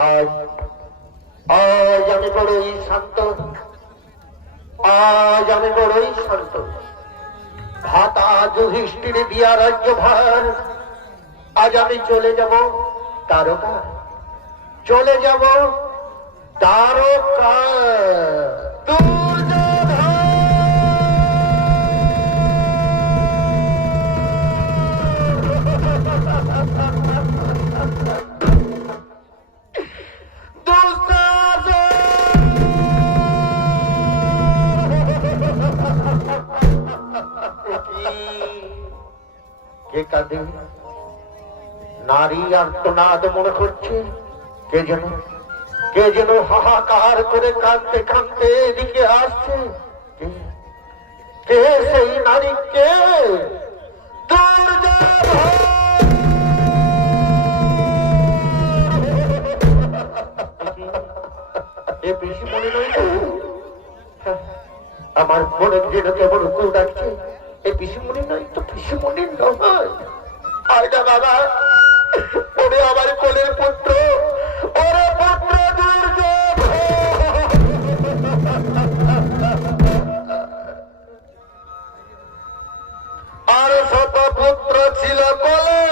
আজ আমি বড়ই শান্ত। আজ আমি বড়ই শান্ত। ভাতা যুধিষ্ঠির দিয়া রাজ্য ভার আজ আমি চলে যাব তারকা। চলে যাব তারকা। নারী আর তোনাদ মনে করছে। কে যেন কে যেন হাহাকার করে কাঁদতে কাঁদতে এদিকে আসছে। কে? সেই নারী কে এ মনের যেন কেমন উকুল ডাকছে? এই পিসিমণি নয় তো পিসিমণি নয়। আয়দা বাবা ওরে আমার কোলের পুত্র। ওরে পুত্র! আর শত পুত্র ছিল কোলে।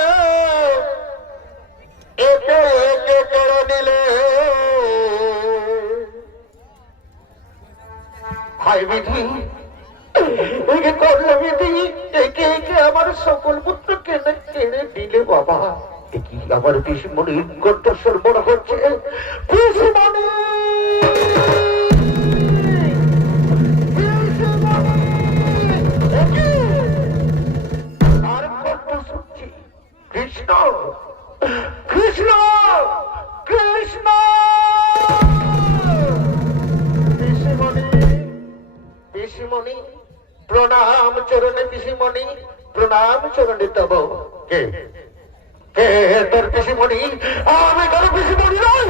একে একে কেড়ে নিলে। হাই বিধি একে করলে একে একে আমার সকল পুত্র কেনে কেড়ে দিলে বাবা। দেখি আমার পিসিমণি কণ্ঠস্বর মনে হচ্ছে। পিসিমণি কৃষ্ণ! চরণে পিসিমণি প্রণাম চরণে তব। কে? কে তোর পিসিমণি, আমি কারও পিসিমণি নই।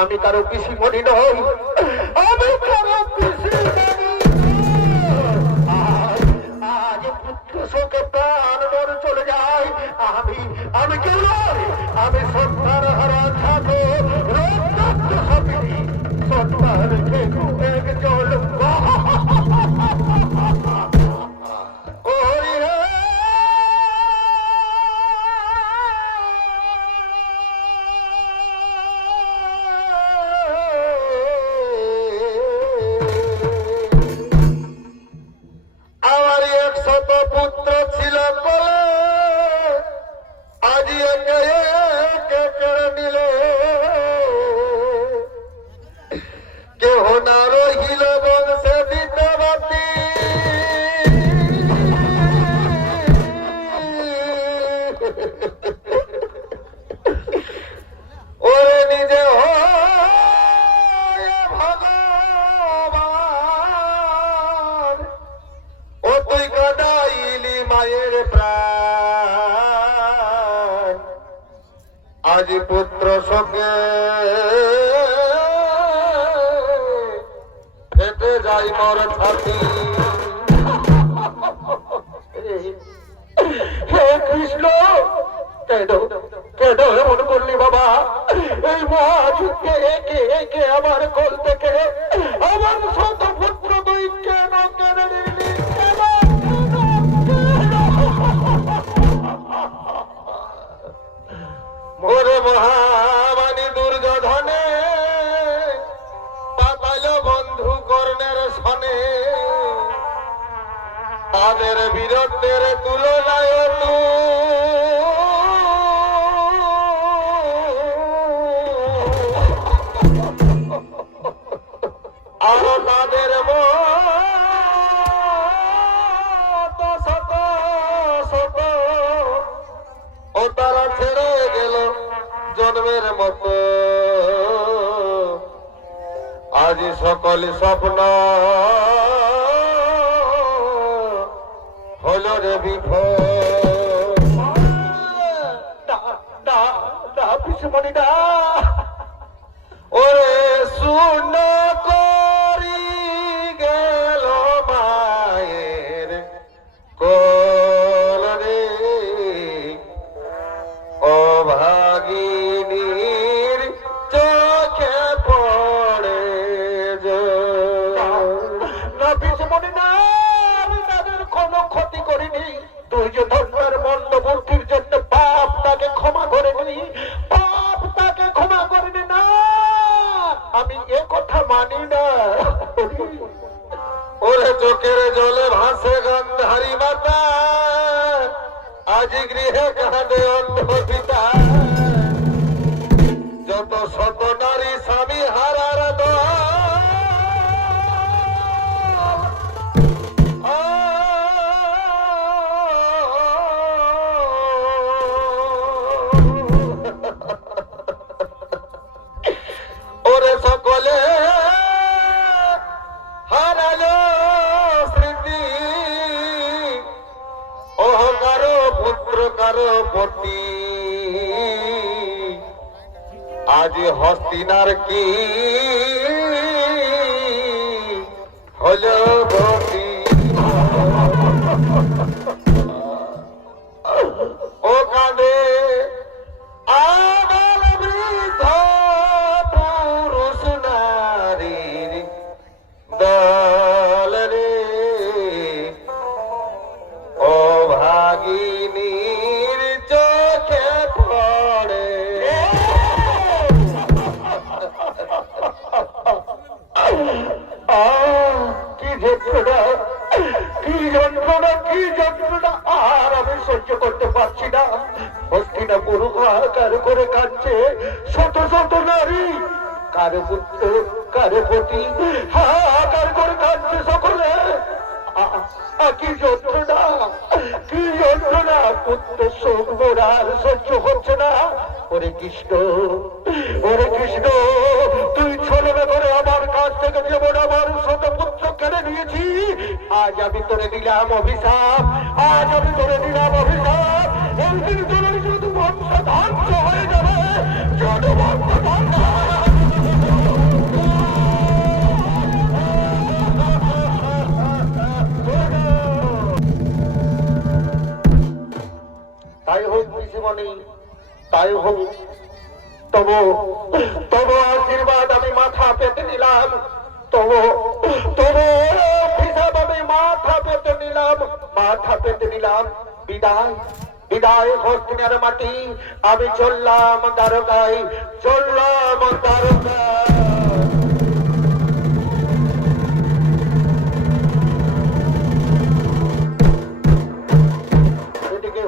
আমি কারও পিসিমণি নই। আমি কারও পিসিমণি আমি আমি কেউ আমি সন্তান। সঙ্গে ফেটে যাই মর ছাতি। হে কৃষ্ণ কেন কেন এমন করলি বাবা। এই মহাযুদ্ধে একে একে আমার কোল থেকে আমার শত তাদের বীরত্বের তুলনায় মত শত ও ছেড়ে জন্মের মতো। আজ সকল স্বপ্ন হল রে বিফল ওরে শূন্য চোখের জলে ভাসে গন্ধারি মাতা। আজ গৃহে কাঁদে অন্ধ পিতা। আজ হস্তিনার কি হলো শত শত নারী, কারও পুত্র, কারও পতি, হাহাকার করে কাঁদছে সকলে। কি যন্ত্রণা কি যন্ত্রণা, পুত্র শোক সহ্য হচ্ছে না। ওরে কৃষ্ণ ওরে কৃষ্ণ, তুই করে আমার কাছ থেকে যেমন আমার শত পুত্র কেড়ে নিয়েছি, আজ আমি তোরে দিলাম অভিশাপ, আজ আমি তোরে দিলাম অভিশাপ। একদিন তোর শুধু বংশ ধ্বংস হয়ে যাবে। তবু তবু আশীর্বাদ আমি মাথা পেতে নিলাম। তবু তবু হিসাব আমি মাথা পেতে নিলাম, মাথা পেতে নিলাম। বিদায় বিদায় হস্তিনের মাটি, আমি চললাম দ্বারকায় চললাম দ্বারকায়।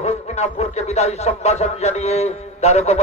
হস্তিনাপুরকে বিদায় সম্ভাষণ জানিয়ে দ্বারকা